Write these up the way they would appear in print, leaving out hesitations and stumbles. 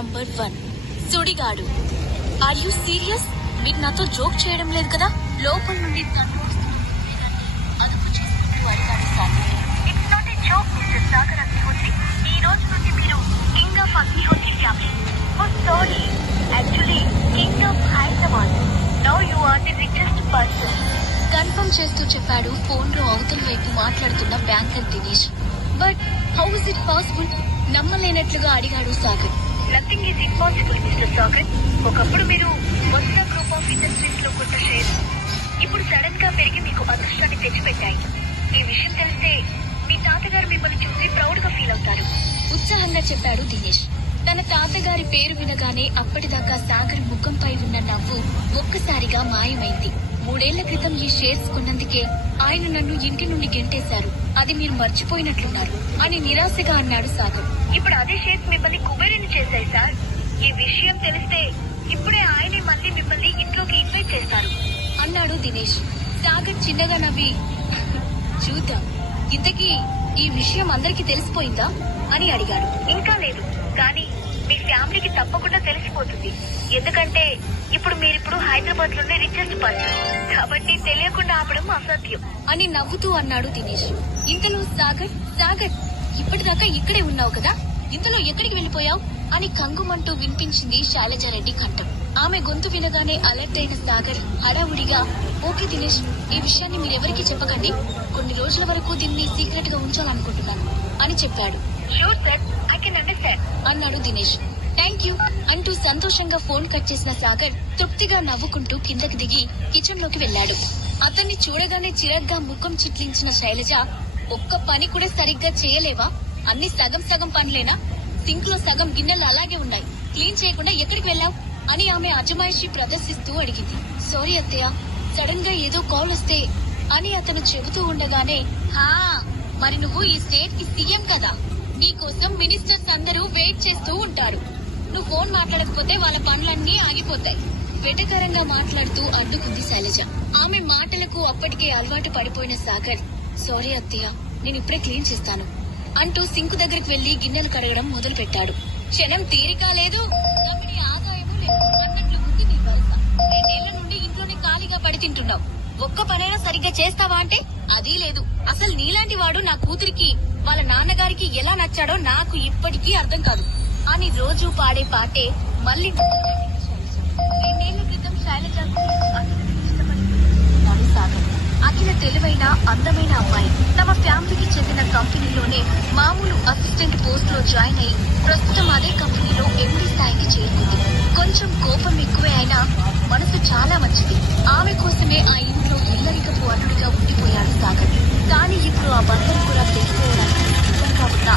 Number 1 సుడిగాడు. Are you serious? మీరు నాతో జోక్ చేయడం లేదు కదా? లోపల నుండి తను అదుపు చేసుకుంటూ అడిగాడు Sagar. It's not a joke mister Sagar Agnihotri. ఈ రోజు నుండి మీరు king of Agnihotri family. Oh sorry, actually king of Hyderabad. Now you are the richest person. Confirm చేస్తూ చెప్పాడు ఫోన్ లో అవతల వైపు మాట్లాడుతున్న banker Dinesh. But how is it possible? నమ్మలేనట్లుగా అడిగాడు Sagar. Nothing is impossible mister Sagar. ఒకప్పుడు మీరు మొత్తం గ్రూప్ ఆఫ్ ఇండస్ట్రీస్ లో కొత్త షేర్ ఇప్పుడు సడన్ గా పెరిగి మీకు అదృష్టాన్ని తెచ్చిపెట్టాయి. ఈ విషయం తెలిస్తే మీ తాతగారు మిమ్మల్ని చూసి ప్రౌడ్ గా ఫీల్ అవుతారు. ఉత్సాహంగా చెప్పాడు దినేష్. తన తాతగారి పేరు వినగానే అప్పటిదాకా సాగర్ ముఖంపై ఉన్న నవ్వు ఒక్కసారిగా మాయమైంది. 3 ఏళ్ల క్రితం ఈ షేర్స్ కొన్నందుకే ఆయన నన్ను ఇంటి నుండి గెంటేశారు. అది మీరు మర్చిపోయినట్లున్నారు అని నిరాశగా అన్నాడు సాగర్. ఇప్పుడు అదే షేర్స్ మిమ్మల్ని కుబేరుని చేశాయి సార్. ఈ విషయం తెలిస్తే ఇప్పుడే ఆయనే మళ్ళీ మిమ్మల్ని ఇంట్లోకి ఇన్వైట్ చేస్తారు అన్నాడు దినేష్. సాగర్ చిన్నగా నవ్వి చూద్దాం, ఇంతకీ ఈ విషయం అందరికీ తెలిసిపోయిందా అని అడిగాడు. ఇంకా లేదు, కానీ మీ ఫ్యామిలీకి తప్పకుండా తెలిసిపోతుంది. ఎందుకంటే ఇప్పుడు మీరిప్పుడు హైదరాబాద్ లోనే రిచెస్ట్ పర్సన్ కాబట్టి తెలియకుండా ఆపడం అసాధ్యం అని నవ్వుతూ అన్నాడు దినేష్. ఇంతలో సాగర్ సాగర్ ఇప్పటిదాకా ఇక్కడే ఉన్నావు కదా, ఇంతలో ఎక్కడికి వెళ్లిపోయావు అని కంగుమంటూ వినిపించింది శైలజారెడ్డి కంఠం. ఆమె గొంతు వినగానే అలర్ట్ అయిన సాగర్ హడావుడిగా ఓకే దినేష్, ఈ విషయాన్ని మీరెవరికీ చెప్పకండి. కొన్ని రోజుల వరకు దీన్ని సీక్రెట్ గా ఉంచాలనుకుంటున్నాను అని చెప్పాడు. Sure sir, I can understand అన్నాడు దినేష్. థ్యాంక్ యూ అంటూ సంతోషంగా ఫోన్ కట్ చేసిన సాగర్ తృప్తిగా నవ్వుకుంటూ కిందకి దిగి కిచెన్ లోకి వెళ్లాడు. అతన్ని చూడగానే చిరగ్గా ముఖం చిట్లించిన శైలజ, ఒక్క పని కూడా సరిగ్గా చేయలేవా? అన్ని సగం సగం పనులేనా? సింక్ లో సగం గిన్నెలు అలాగే ఉన్నాయి, క్లీన్ చేయకుండా ఎక్కడికి వెళ్ళావు అని ఆమె అజమాయిషి ప్రదర్శిస్తూ అడిగింది. సారీ అత్తయ్య, సడన్ గా ఏదో కాల్ వస్తే అని అతను చెబుతూ ఉండగానే, హా మరి నువ్వు ఈ స్టేట్ కి సీఎం కదా, నీకోసం మినిస్టర్స్ అందరూ వెయిట్ చేస్తూ ఉంటారు. నువ్వు ఫోన్ మాట్లాడకపోతే వాళ్ళ పనులన్నీ ఆగిపోతాయి. వెటకరంగా మాట్లాడుతూ అడ్డుకుంది శైలజ. ఆమె మాటలకు అప్పటికే అలవాటు పడిపోయిన సాగర్, సారీ అత్తయ్య, నేను ఇప్పుడే క్లీన్ చేస్తాను అంటూ సింకు దగ్గరికి వెళ్లి గిన్నెలు కడగడం మొదలు పెట్టాడు. క్షణం తీరిక లేదు, తమ్ముడి ఆదాయము లేదు అన్నట్లు ఉంది నీ వరస. 2 ఏళ్ల నుండి ఇంట్లోనే ఖాళీగా పడి తింటున్నావు. ఒక్క పనైనా సరిగ్గా చేస్తావా అంటే అదీ లేదు. అసలు నీలాంటి వాడు నా కూతురికి వాళ్ళ నాన్నగారికి ఎలా నచ్చాడో నాకు ఇప్పటికీ అర్థం కాదు అని రోజు పాడే పాటే మళ్ళీ 2 ఏళ్ల క్రితం శైలజ ఇష్టపడి సాగర్. అఖిల తెలివైన అందమైన అమ్మాయి. తమ ఫ్యామిలీకి చెందిన కంపెనీలోనే మామూలు అసిస్టెంట్ పోస్ట్ లో జాయిన్ అయి ప్రస్తుతం అదే కంపెనీలో ఎండీ స్థాయికి చేరుకుంది. కొంచెం కోపం ఎక్కువే అయినా మనసు చాలా మంచిది. ఆమె కోసమే ఆ ఇంట్లో ఇల్లరికపు అల్లుడిగా ఉండిపోయాడు సాగర్. కానీ ఇప్పుడు ఆ బంధం కూడా తెగిపోవడానికి సిద్ధంగా ఉన్న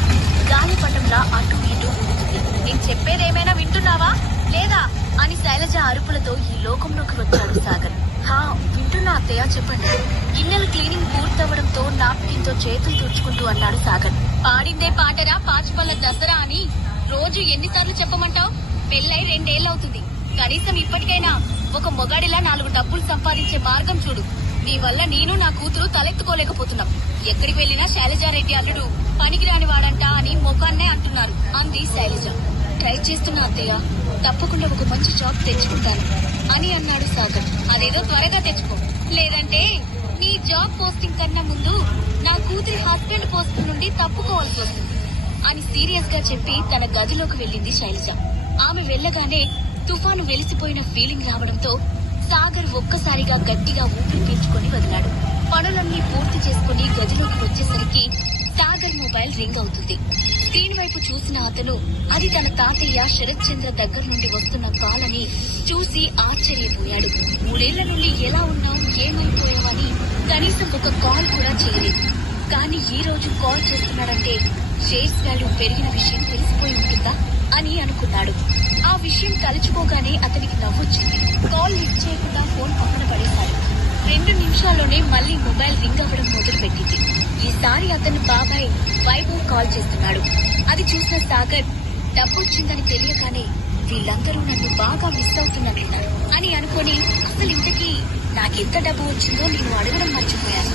గాలిపటంలా అటు ఇటు ఉంటుంది. నేను చెప్పేదేమైనా వింటున్నావా లేదా అని శైలజ అరుపులతో ఈ లోకంలోకి వచ్చాడు సాగర్. హా వింటున్నా అత్తయ్య, చెప్పండి. గిన్నెల క్లీనింగ్ పూర్తవడంతో నాప్కిన్ తో చేతులు తుడుచుకుంటూ అన్నాడు సాగర్. పాడిందే పాటరా పాచిపల్ల దసరా అని రోజు ఎన్నిసార్లు చెప్పమంటావు? పెళ్ళై 2 ఏళ్లవుతుంది. కనీసం ఇప్పటికైనా ఒక మొగాడిలా 4 డబ్బులు సంపాదించే మార్గం చూడు. నీ వల్ల నేను నా కూతురు తలెత్తుకోలేకపోతున్నాం. ఎక్కడికి వెళ్లినా శైలజారెడ్డి అల్లుడు పనికిరాని వాడంట అని ముఖాన్నే అంటున్నారు అంది శైలజ. ట్రై చేస్తున్నా అత్తయ్య, తప్పకుండా ఒక మంచి జాబ్ తెచ్చుకుంటాను అని అన్నాడు సాగర్. అదేదో త్వరగా తెచ్చుకో, లేదంటే నీ జాబ్ పోస్టింగ్ కన్నా ముందు నా కూతురి హస్బెండ్ పోస్ట్ నుండి తప్పుకోవాల్సి వస్తుంది అని సీరియస్ గా చెప్పి తన గదిలోకి వెళ్లింది శైలజ. ఆమె వెళ్లగానే తుఫాను వెలిసిపోయిన ఫీలింగ్ రావడంతో సాగర్ ఒక్కసారిగా గట్టిగా ఊపిరి పీల్చుకొని వదిలాడు. పనులన్నీ పూర్తి చేసుకుని గదిలోకి వచ్చేసరికి సాగర్ మొబైల్ రింగ్ అవుతుంది. స్క్రీన్ వైపు చూసిన అతను అది తన తాతయ్య శరత్ చంద్ర దగ్గర నుండి వస్తున్న కాల్ అని చూసి ఆశ్చర్యపోయాడు. 3 ఏళ్ల నుండి ఎలా ఉన్నావు, ఏమైపోయావని కనీసం ఒక కాల్ కూడా చేయలేదు. కానీ ఈ రోజు కాల్ చేస్తున్నాడంటే షేర్స్ వాల్యూ పెరిగిన విషయం తెలిసిపోయి ఉంటుందా అని అనుకున్నాడు. ఆ విషయం తలుచుకోగానే అతనికి నవ్వొచ్చింది. కాల్ లిఫ్ట్ చేయకుండా ఫోన్ పక్కన పడేశాడు. 2 నిమిషాల్లోనే మళ్లీ మొబైల్ రింగ్ అవ్వడం మొదలు పెట్టింది. ఈసారి అతని బాబాయ్ వైభవ్ కాల్ చేస్తున్నాడు. అది చూసిన సాగర్ డబ్బొచ్చిందని తెలియగానే వీళ్ళందరూ నన్ను బాగా మిస్ అవుతున్నట్లున్నారు అని అనుకుని అసలు ఇంతకీ నాకెంత డబ్బు వచ్చిందో నేను అడగడం మర్చిపోయాను.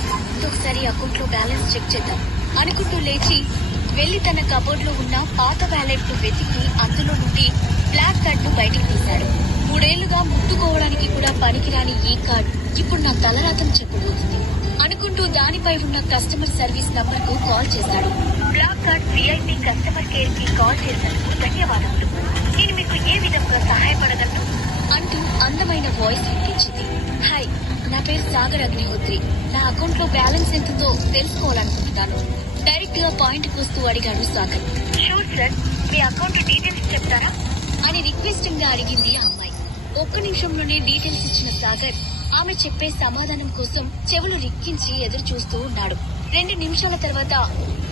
ఒకసారి అకౌంట్ లో బ్యాలెన్స్ చెక్ చేద్దాం అనుకుంటూ లేచి వెళ్లి తన కబోర్డ్ లో ఉన్న పాత వ్యాలెట్ ను వెతికి అందులో నుండి కొన్నేళ్లుగా ముట్టుకోవడానికి కూడా పనికిరాని ఈ కార్డ్ ఇప్పుడు నా తలరాతం చెప్పబోతుంది అనుకుంటూ దానిపై ఉన్న కస్టమర్ సర్వీస్ నంబర్ కు కాల్ చేశాడు. Black card VIP customer care కి కాల్ చేసినందుకు ధన్యవాదములు. నేను మీకు ఏ విధంగా సహాయపడగలను అంటూ అందమైన వాయిస్ వినిపించింది. హాయ్, నా పేరు సాగర్ అగ్నిహోత్రి. నా అకౌంట్ లో బ్యాలెన్స్ ఎంతుందో తెలుసుకోవాలనుకుంటున్నాను. డైరెక్ట్ గా పాయింట్ వస్తూ అడిగాడు సాగర్. షూర్ సార్, మీ అకౌంట్ డీటెయిల్స్ చెప్తారా అని రిక్వెస్టింగ్ గా అడిగింది ఆ అమ్మాయి. ఒక్క నిమిషంలోనే డీటెయిల్స్ ఇచ్చిన సాగర్ ఆమె చెప్పే సమాధానం కోసం చెవులు రిక్కించి ఎదురు చూస్తూ ఉన్నాడు. 2 నిమిషాల తర్వాత,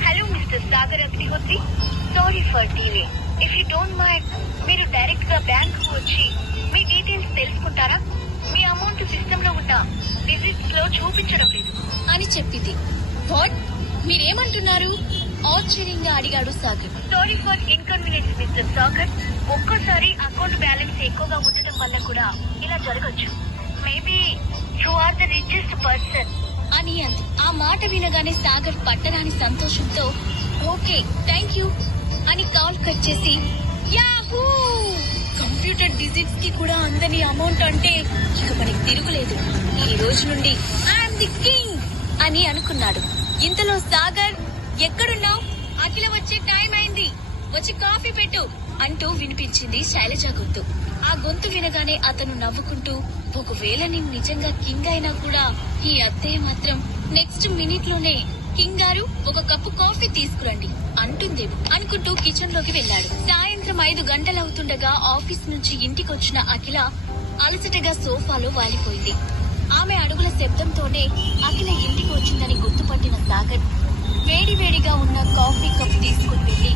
hello mister Sagar Agnihotri, sorry for delay. If you don't mind, మీరు డైరెక్ట్ గా బ్యాంక్ కు వచ్చి మీ డీటెయిల్స్ తెలుసుకుంటారా? మీ అమౌంట్ సిస్టమ్ లో ఉన్న డిజిట్స్ లో చూపించడం లేదు అని చెప్పింది. వాట్, మీరేమంటున్నారు? ఆశ్చర్యంగా అడిగాడు Sagar. Sorry for inconvenience mister Sagar. ఒక్కోసారి అకౌంట్ బ్యాలెన్స్ ఎక్కువగా ఉండటం వల్ల కూడా ఇలా జరగచ్చు. Maybe you are the richest person అని అంది. ఆ మాట వినగానే సాగర్ పట్టరాని సంతోషంతో ఓకే థ్యాంక్ యూ అని కాల్ కట్ చేసి, యాహూ, కంప్యూటర్ డిజిట్స్ కి కూడా అందని అమౌంట్ అంటే ఇక మనకి తిరుగులేదు. ఈ రోజు నుండి ఐఎమ్ ది కింగ్ అని అనుకున్నాడు. ఇంతలో సాగర్, ఎక్కడున్నావు? అఖిల వచ్చే టైం అయింది, వచ్చి కాఫీ పెట్టు అంటూ వినిపించింది శైలజ గొంతు. ఆ గొంతు వినగానే అతను నవ్వుకుంటూ, ఒకవేళ నేను నిజంగా కింగ్ అయినా కూడా ఈ అత్తయ్య మాత్రం నెక్స్ట్ మినిట్ లోనే కింగ్ గారు ఒక కప్పు కాఫీ తీసుకురండి అంటుందేమో అనుకుంటూ కిచెన్ లోకి వెళ్లాడు. సాయంత్రం 5 గంటలవుతుండగా ఆఫీస్ నుంచి ఇంటికొచ్చిన అఖిల అలసటగా సోఫాలో వాలిపోయింది. ఆమె అడుగుల శబ్దంతోనే అఖిల ఇంటికి వచ్చిందని గుర్తుపట్టిన సాగర్ వేడివేడిగా ఉన్న కాఫీ కప్ తీసుకుని వెళ్లి